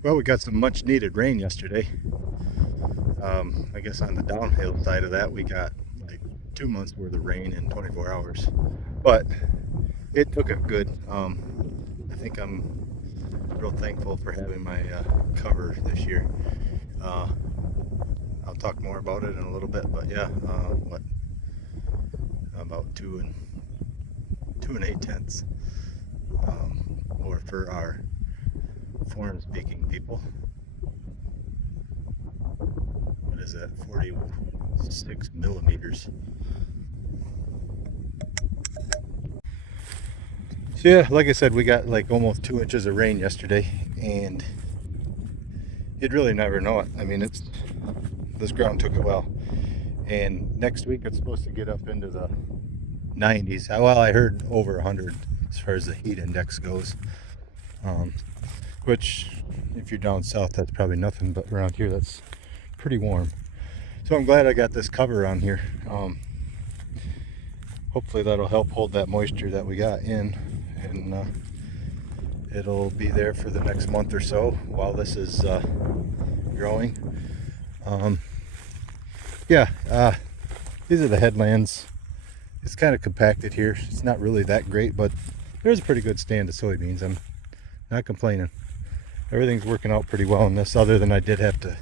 Well, we got some much needed rain yesterday. I guess on the downhill side of that, we got like 2 months worth of rain in 24 hours. But it took it good. I think I'm real thankful for having my cover this year. Uh, I'll talk more about it in a little bit, but yeah, what about 2 and 8 tenths, or for our foreign speaking people, what is that? 46 millimeters. So yeah, like I said, we got like almost 2 inches of rain yesterday, and you'd really never know it. I mean, this ground took it well, and next week it's supposed to get up into the 90s. Well, I heard over 100 as far as the heat index goes, um, which if you're down south, that's probably nothing, but around here that's pretty warm. So I'm glad I got this cover on here. Hopefully that'll help hold that moisture that we got in, and it'll be there for the next month or so while this is growing. Yeah, these are the headlands. It's kind of compacted here. It's not really that great, but there's a pretty good stand of soybeans. I'm not complaining. Everything's working out pretty well in this, other than I did end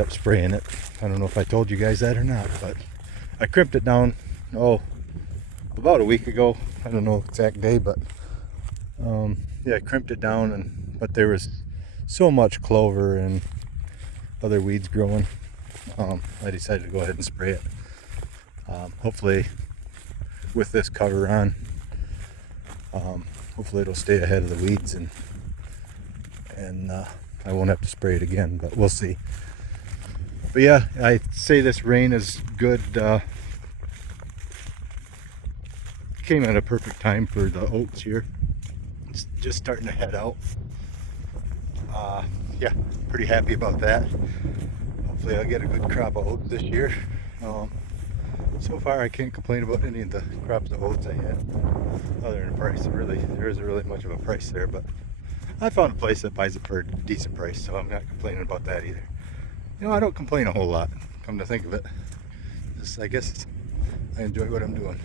up spraying it. I don't know if I told you guys that or not, but I crimped it down, about a week ago. I don't know exact day, but yeah, I crimped it down, but there was so much clover and other weeds growing. I decided to go ahead and spray it. Hopefully with this cover on, hopefully it'll stay ahead of the weeds, and I won't have to spray it again, but we'll see. But yeah, I say this rain is good. Came at a perfect time for the oats here. It's just starting to head out. Yeah, pretty happy about that. Hopefully I'll get a good crop of oats this year. So far I can't complain about any of the crops of oats I had, other than the price. There isn't really much of a price there, but I found a place that buys it for a decent price, so I'm not complaining about that either. You know, I don't complain a whole lot, come to think of it. I guess I enjoy what I'm doing.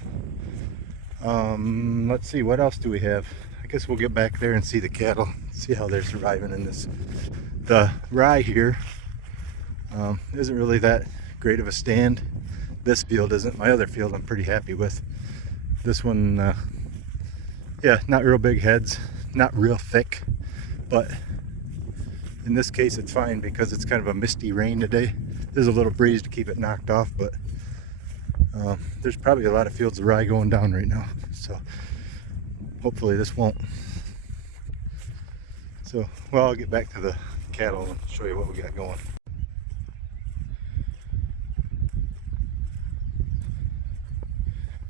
Let's see, what else do we have? I guess we'll get back there and see the cattle, see how they're surviving in this. The rye here isn't really that great of a stand. This field isn't. My other field I'm pretty happy with. This one, yeah, not real big heads, not real thick, but in this case it's fine because it's kind of a misty rain today. There's a little breeze to keep it knocked off, but there's probably a lot of fields of rye going down right now, so hopefully this won't. So, well, I'll get back to the cattle and show you what we got going.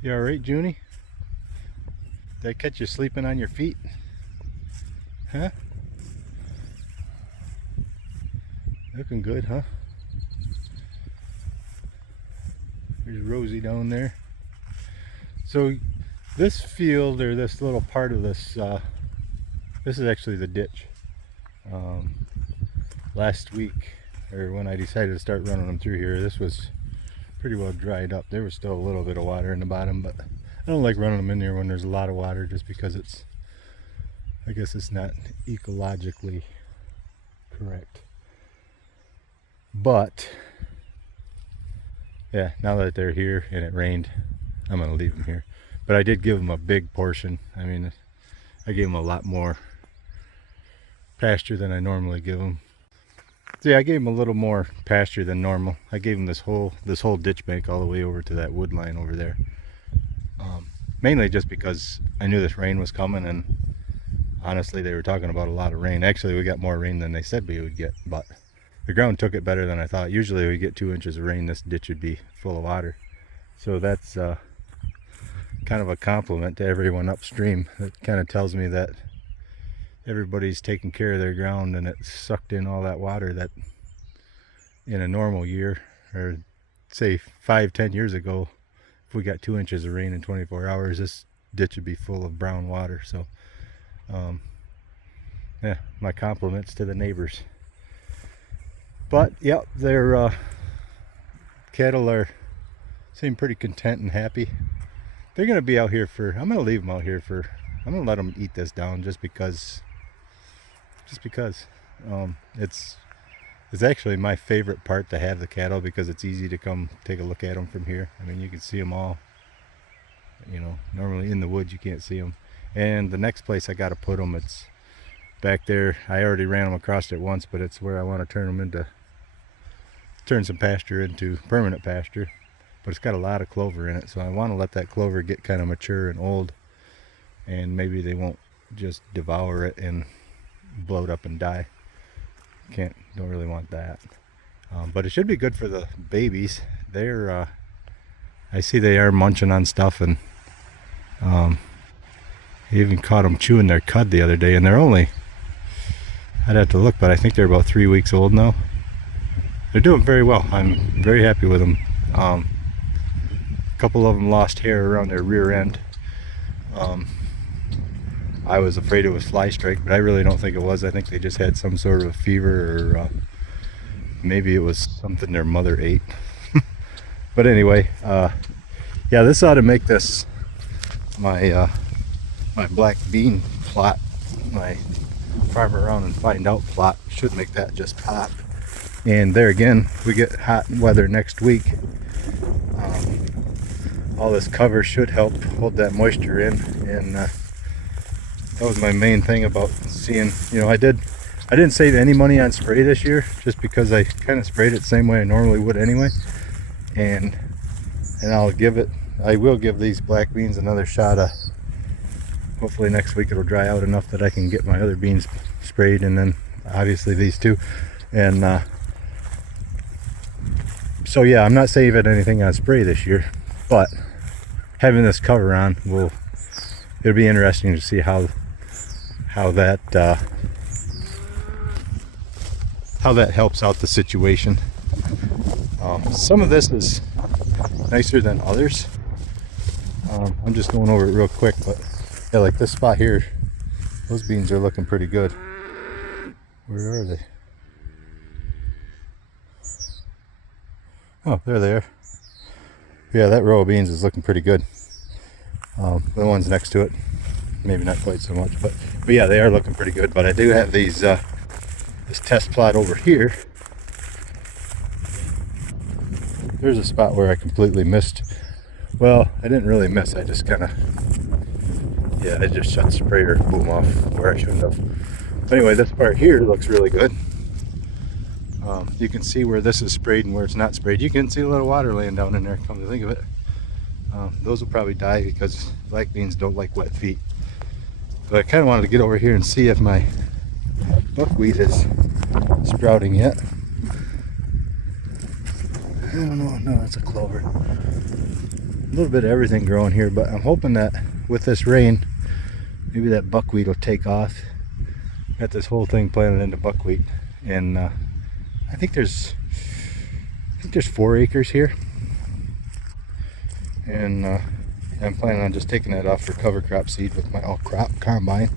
You alright, Junie? Did I catch you sleeping on your feet? Huh? Looking good, huh? There's Rosie down there. So this field, or this little part of this, this is actually the ditch. Last week, or when I decided to start running them through here, this was pretty well dried up. There was still a little bit of water in the bottom, but I don't like running them in there when there's a lot of water, just because I guess it's not ecologically correct. But yeah, now that they're here and it rained, I'm gonna leave them here. But I did give them a big portion. I mean, I gave them a lot more pasture than I normally give them. So yeah, I gave them a little more pasture than normal. I gave them this whole ditch bank all the way over to that wood line over there. Mainly just because I knew this rain was coming, and honestly they were talking about a lot of rain. Actually, we got more rain than they said we would get, but the ground took it better than I thought. Usually we get 2 inches of rain, this ditch would be full of water. So that's kind of a compliment to everyone upstream. It kind of tells me that everybody's taking care of their ground, and it sucked in all that water that in a normal year, or say 5-10 years ago, if we got 2 inches of rain in 24 hours, this ditch would be full of brown water. So Yeah, my compliments to the neighbors. But yep, their cattle seem pretty content and happy. They're gonna be out here I'm gonna leave them out here I'm gonna let them eat this down just because it's actually my favorite part to have the cattle, because it's easy to come take a look at them from here. I mean, you can see them all, you know. Normally in the woods you can't see them. And the next place I got to put them, it's back there. I already ran them across it once, but it's where I want to turn some pasture into permanent pasture. But it's got a lot of clover in it, so I want to let that clover get kind of mature and old, and maybe they won't just devour it and bloat up and die. Don't really want that. But it should be good for the babies. I see they are munching on stuff, and I even caught them chewing their cud the other day, and they're only, I'd have to look, but I think they're about 3 weeks old now. They're doing very well. I'm very happy with them. A couple of them lost hair around their rear end. I was afraid it was fly strike, but I really don't think it was. I think they just had some sort of fever, or maybe it was something their mother ate. But anyway, yeah, this ought to make this my black bean plot, my farm around and find out plot. Should make that just pop. And there again, we get hot weather next week. All this cover should help hold that moisture in, and that was my main thing about seeing, you know, I didn't save any money on spray this year, just because I kind of sprayed it the same way I normally would anyway. And I will give these black beans another shot. Hopefully next week it'll dry out enough that I can get my other beans sprayed, and then obviously these two. And so yeah, I'm not saving anything on spray this year, but having this cover on it'll be interesting to see how that helps out the situation. Some of this is nicer than others. I'm just going over it real quick, but yeah, like this spot here, those beans are looking pretty good. Where are they? Oh, there they are. Yeah, that row of beans is looking pretty good. The ones next to it, maybe not quite so much, but yeah, they are looking pretty good. But I do have these this test plot over here. There's a spot where I completely missed. Well, I didn't really miss. I just kind of, yeah, I just shut the sprayer boom off where I shouldn't have. But anyway, this part here looks really good. You can see where this is sprayed and where it's not sprayed. You can see a little water laying down in there, come to think of it. Those will probably die because black beans don't like wet feet. But I kind of wanted to get over here and see if my buckwheat is sprouting yet. I don't know. No, that's a clover. A little bit of everything growing here, but I'm hoping that with this rain, maybe that buckwheat will take off. Got this whole thing planted into buckwheat, and I think there's 4 acres here, and I'm planning on just taking that off for cover crop seed with my all crop combine.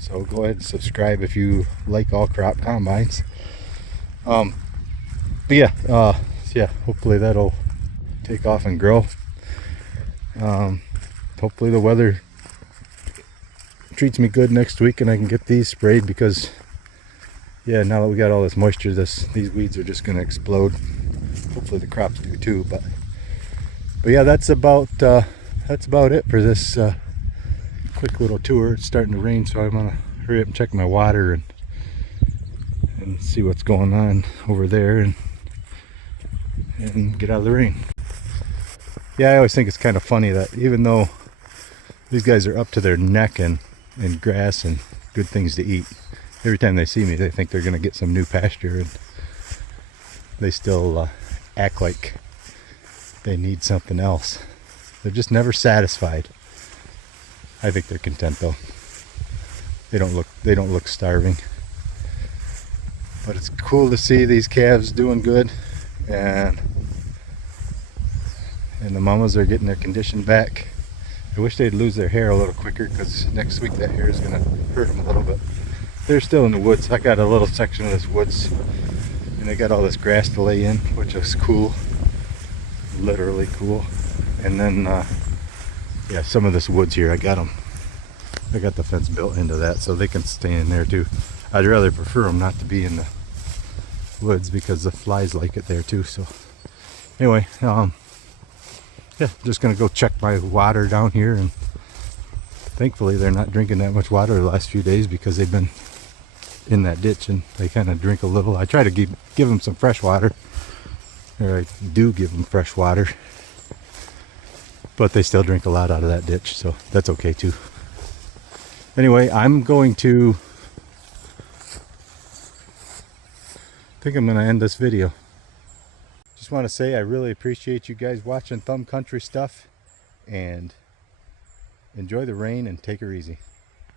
So go ahead and subscribe if you like all crop combines. But yeah, hopefully that'll take off and grow. Hopefully the weather treats me good next week and I can get these sprayed, because yeah, now that we got all this moisture, these weeds are just going to explode. Hopefully the crops do too. But yeah, that's about it for this quick little tour. It's starting to rain, so I'm gonna hurry up and check my water and see what's going on over there, and get out of the rain. Yeah, I always think it's kind of funny that even though these guys are up to their neck in grass and good things to eat, every time they see me, they think they're going to get some new pasture, and they still act like they need something else. They're just never satisfied. I think they're content though. They don't look starving. But it's cool to see these calves doing good, and the mamas are getting their condition back. I wish they'd lose their hair a little quicker, because next week that hair is going to hurt them a little bit. they're still in the woods. I got a little section of this woods, and they got all this grass to lay in, which is cool, literally cool. And then yeah, some of this woods here, I got the fence built into that so they can stay in there too. I'd rather prefer them not to be in the woods because the flies like it there too. So anyway, yeah, just gonna go check my water down here, and thankfully they're not drinking that much water the last few days because they've been in that ditch and they kind of drink a little. I try to give them some fresh water, or I do give them fresh water, but they still drink a lot out of that ditch, so that's okay too. Anyway, I'm going to end this video. Just want to say I really appreciate you guys watching Thumb Country Stuff, and enjoy the rain and take her easy.